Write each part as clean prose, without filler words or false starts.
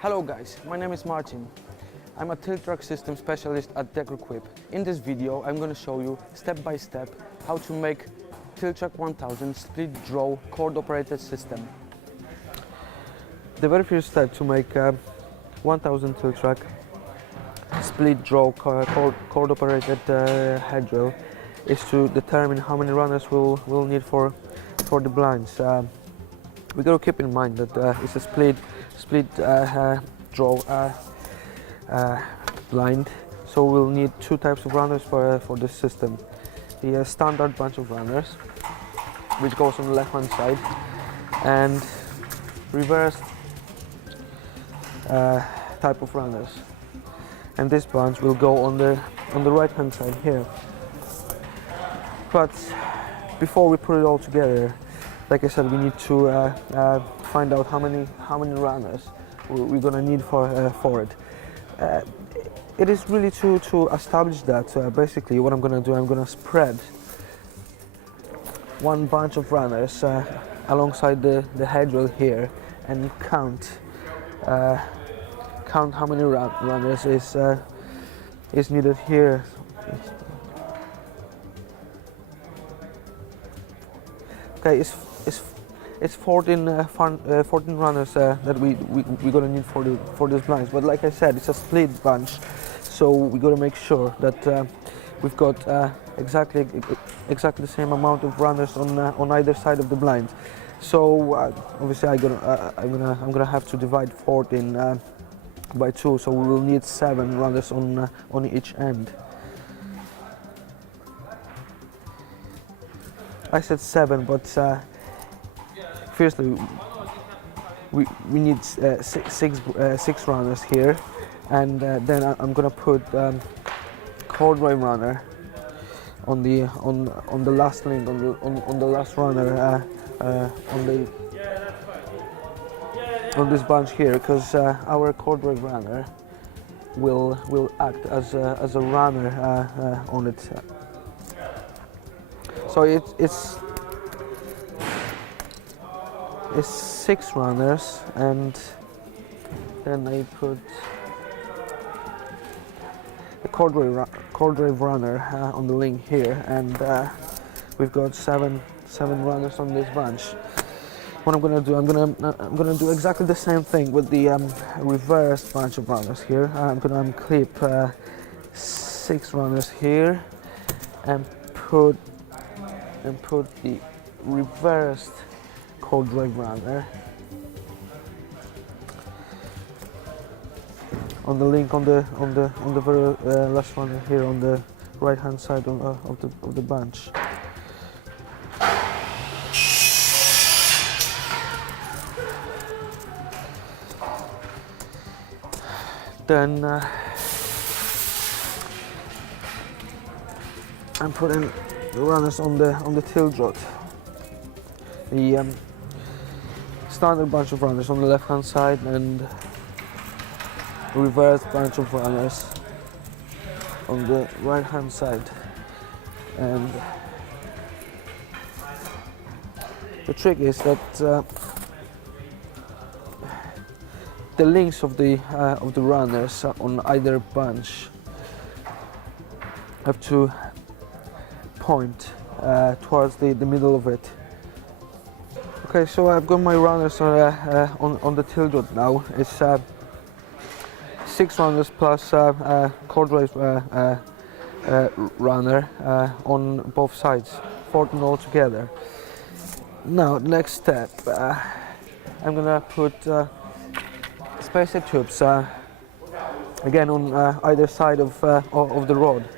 Hello guys, my name is Marcin. I'm a Tiltrak system specialist at Headrail. In this video I'm going to show you step by step how to make Tiltrak 1000 split draw cord operated system. The very first step to make 1000 Tiltrak split draw cord operated Headrail is to determine how many runners we'll need for the blinds. We got to keep in mind that it's a split draw blind, so we'll need two types of runners for this system. The standard bunch of runners, which goes on the left hand side, and reverse type of runners, and this bunch will go on the right hand side here. But before we put it all together, like I said, we need to find out how many runners we're gonna need for it. It is really to establish that. Basically, what I'm gonna do, I'm gonna spread one bunch of runners alongside the Headrail here and count how many runners is needed here. Okay, it's 14 runners that we're gonna need for these blinds. But like I said, it's a split bunch, so we gotta make sure that we've got exactly the same amount of runners on either side of the blind. So obviously I'm gonna have to divide 14 by 2, so we will need 7 runners on each end. I said 7, but firstly we need six runners here, and then I'm gonna put corduroy runner on the last link, on the last runner on this bunch here, because our corduroy runner will act as a runner on it. So it's 6 runners, and then I put the corduroy runner on the link here, and we've got seven runners on this bunch. What I'm gonna do, I'm gonna do exactly the same thing with the reverse bunch of runners here. I'm gonna unclip 6 runners here and put the reversed corduroy runner on the link on the very last runner here on the right hand side of the bunch. Then I'm putting the runners on the Tiltrak. The standard bunch of runners on the left hand side, and reverse bunch of runners on the right hand side. And the trick is that the links of the runners on either bunch have to point towards the middle of it. Okay, so I've got my runners on the Tiltrak now. It's 6 runners plus corduroy runner on both sides, 14 altogether. Now, next step, I'm gonna put spacer tubes again on either side of the rod.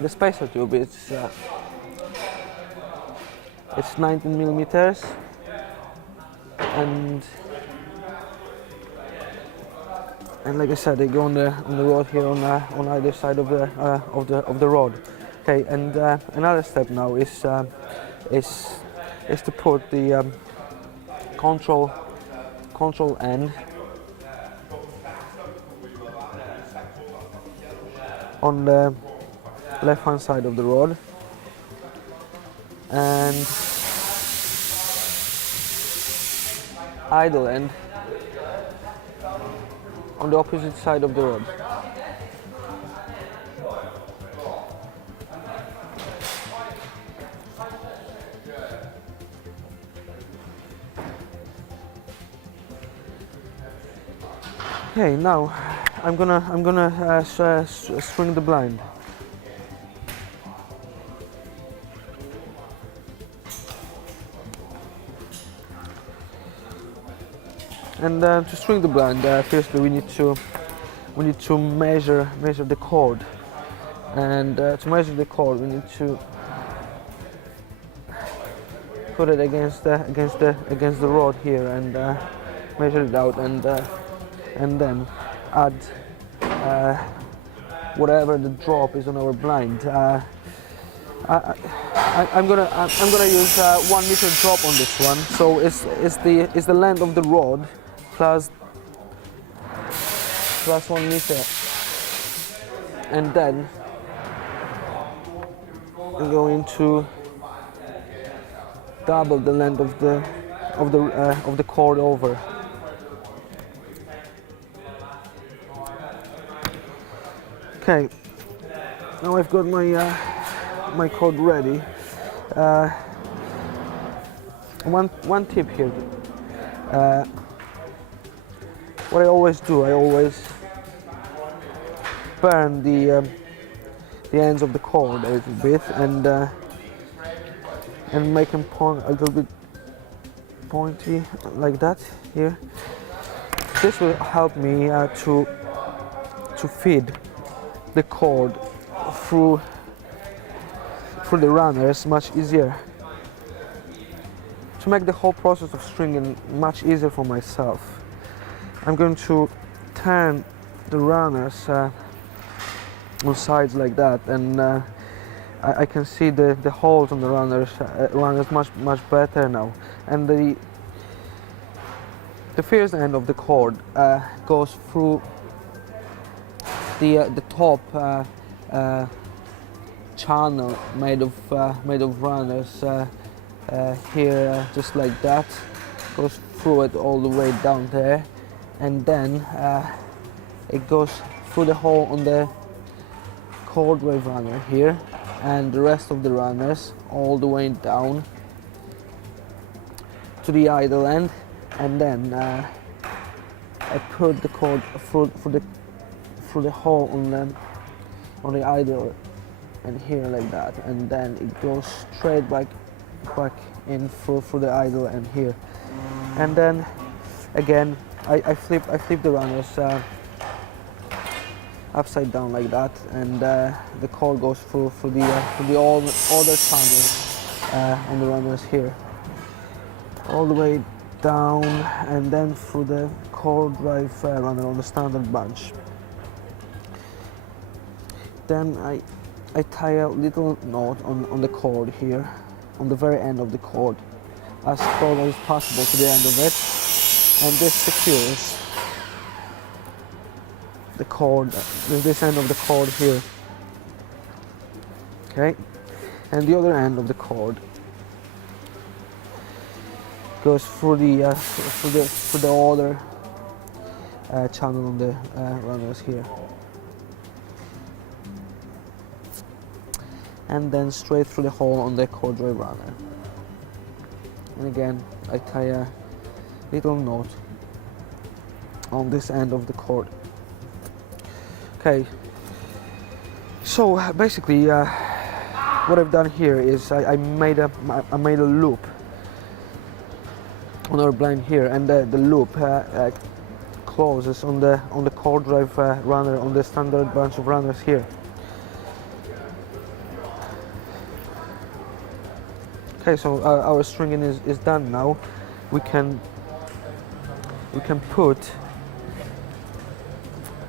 The spacer tube is it's 19 millimeters, and like I said, they go on the rod here on either side of the rod. Okay, and another step now is to put the control end on the left hand side of the rod, and idle end on the opposite side of the rod. Okay, now I'm gonna string the blind. And to string the blind, firstly we need to measure the cord, and to measure the cord we need to put it against the rod here and measure it out, and then add whatever the drop is on our blind. I'm gonna use 1 meter drop on this one, so it's the length of the rod plus 1 meter, and then I'm going to double the length of the cord over. Okay, now I've got my cord ready. One tip here. What I always do, I always burn the ends of the cord a little bit and make them a little bit pointy like that here. This will help me to feed the cord through the runners much easier, to make the whole process of stringing much easier for myself. I'm going to turn the runners on sides like that, and I can see the holes on the runners much better now. And the first end of the cord goes through the top channel made of runners here, just like that, goes through it all the way down there, and then it goes through the hole on the cordway runner here, and the rest of the runners all the way down to the idle end, and then I put the cord through the hole on the idle and here like that, and then it goes straight back in through the idle and here, and then again I flip the runners upside down like that, and the cord goes through the other channel on the runners here, all the way down, and then through the cord drive runner on the standard bunch. Then I tie a little knot on the cord here, on the very end of the cord, as close as possible to the end of it, and this secures the cord, this end of the cord here. Okay, and the other end of the cord goes through the other channel on the runners here, and then straight through the hole on the cord drive runner. And again, I tie a little knot on this end of the cord. Okay, so basically what I've done here is I made a loop on our blind here, and the loop closes on the cord drive runner on the standard bunch of runners here. Okay, so our stringing is done now. We can put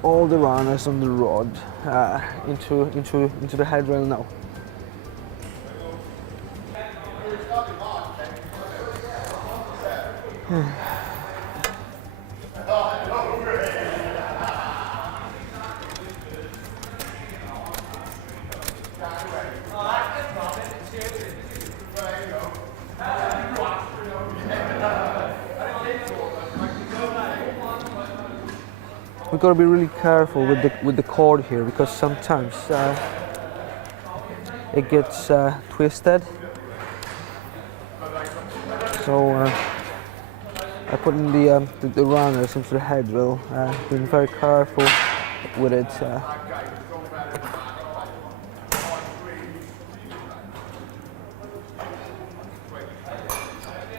all the runners on the rod into the headrail now. we gotta be really careful with the cord here, because sometimes it gets twisted. So I put in the runners into the headrail, being very careful with it.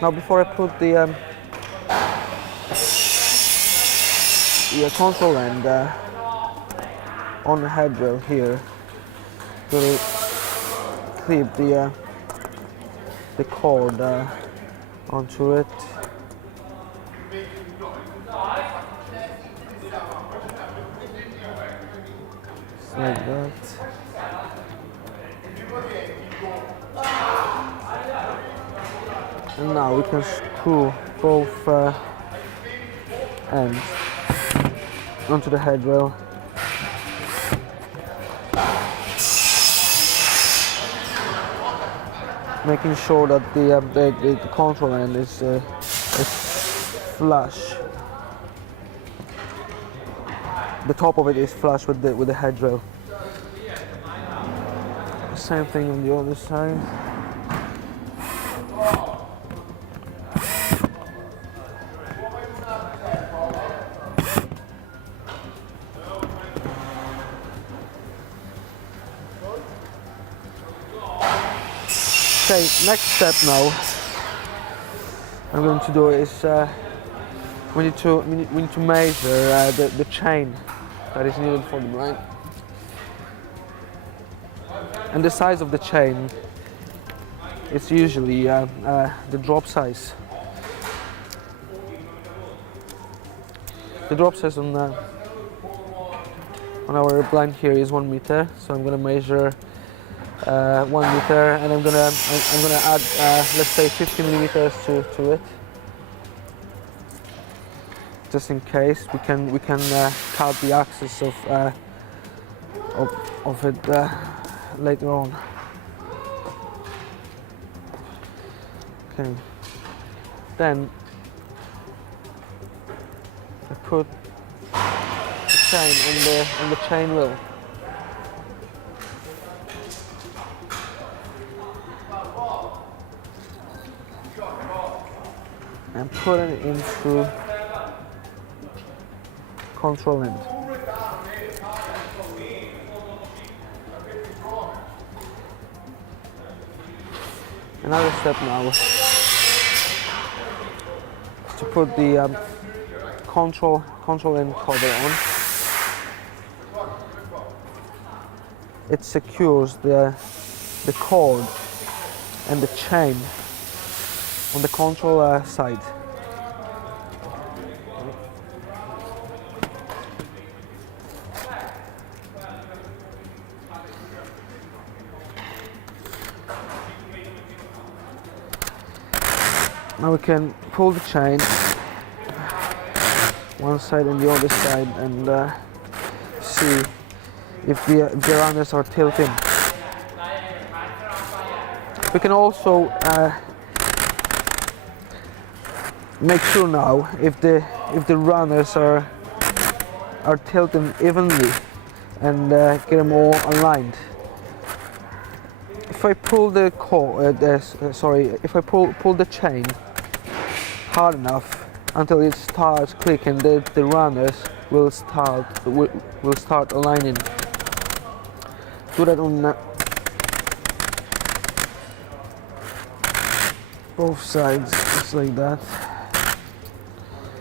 Now, before I put the control end on the headrail here, to clip the cord onto it. Just like that. And now we can screw both ends onto the headrail. Making sure that the control end is flush. The top of it is flush with the headrail. Same thing on the other side. Okay, next step now I'm going to do is we need to measure the chain that is needed for the blind, and the size of the chain is usually the drop size. The drop size on our blind here is 1 meter, so I'm going to measure 1 meter, and I'm gonna add let's say 50 millimeters to it, just in case. We can cut the axis of it later on. Okay, then I put the chain on the chain wheel. And putting it into control end. Another step now is to put the control end cover on. It secures the cord and the chain on the control side. Now we can pull the chain one side and the other side and see if the runners are tilting. We can also make sure now if the runners are tilting evenly and get them all aligned. If I pull the if I pull the chain hard enough until it starts clicking, the runners will start aligning. Do that on both sides, just like that.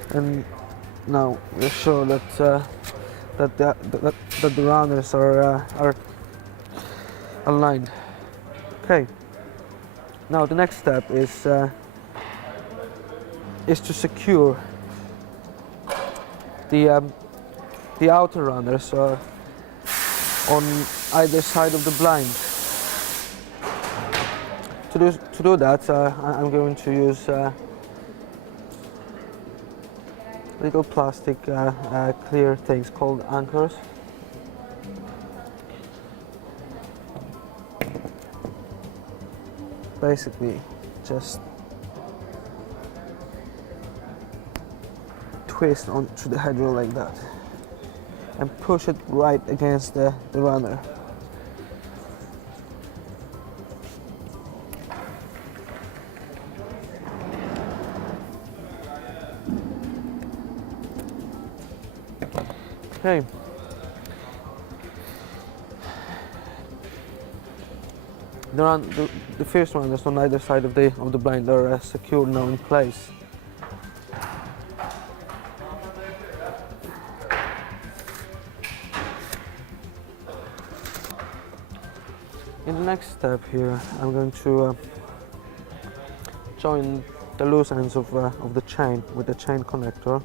And now we're sure that the runners are aligned. Okay. Now the next step is to secure the outer runners on either side of the blind. To do that, I'm going to use little plastic clear things called anchors. Basically, just twist onto the headrail like that. and push it right against the runner. Okay. The first runners on either side of the blind are secure now in place. In the next step here, I'm going to join the loose ends of the chain with the chain connector.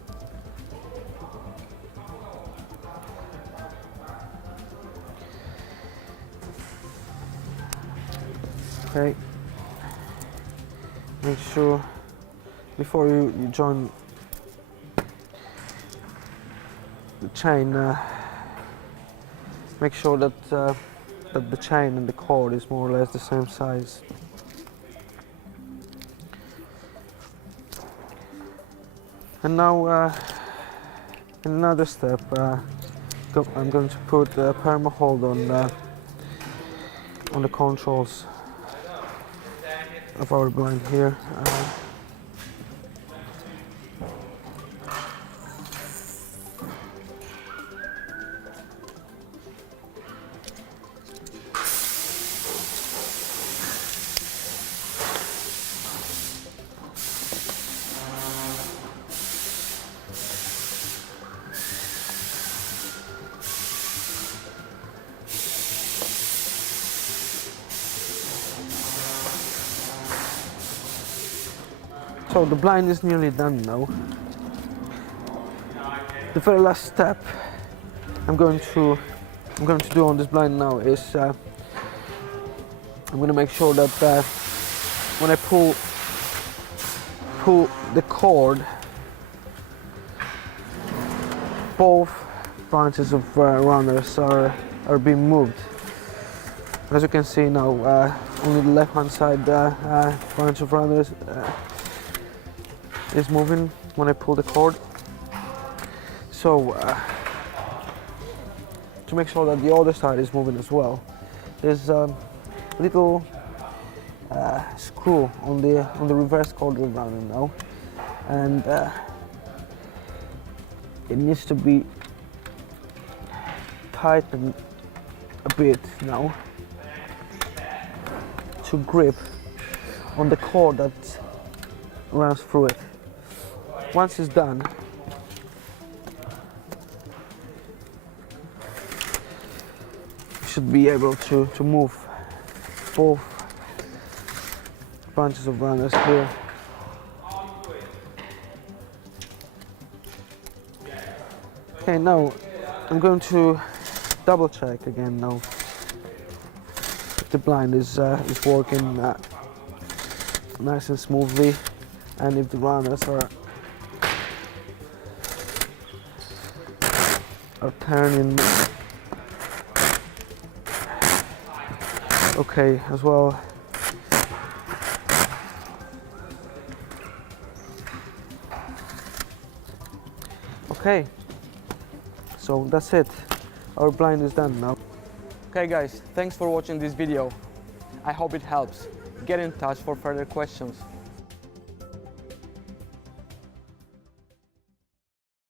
Okay. Make sure before you join the chain, make sure that the chain and the cord is more or less the same size. And now, in another step, I'm going to put a perma hold on the controls of our blind here. So the blind is nearly done now. The very last step I'm going to do on this blind now is I'm going to make sure that when I pull the cord, both branches of runners are being moved. As you can see now, only the left hand side branch of runners is moving when I pull the cord. So to make sure that the other side is moving as well, there's a little screw on the reverse cord runner now, and it needs to be tightened a bit now to grip on the cord that runs through it. Once it's done, you should be able to move both branches of runners here. Okay, now I'm going to double check again now if the blind is working nice and smoothly, and if the runners are turning okay as well. Okay, so that's it. Our blind is done now. Okay guys, thanks for watching this video. I hope it helps. Get in touch for further questions.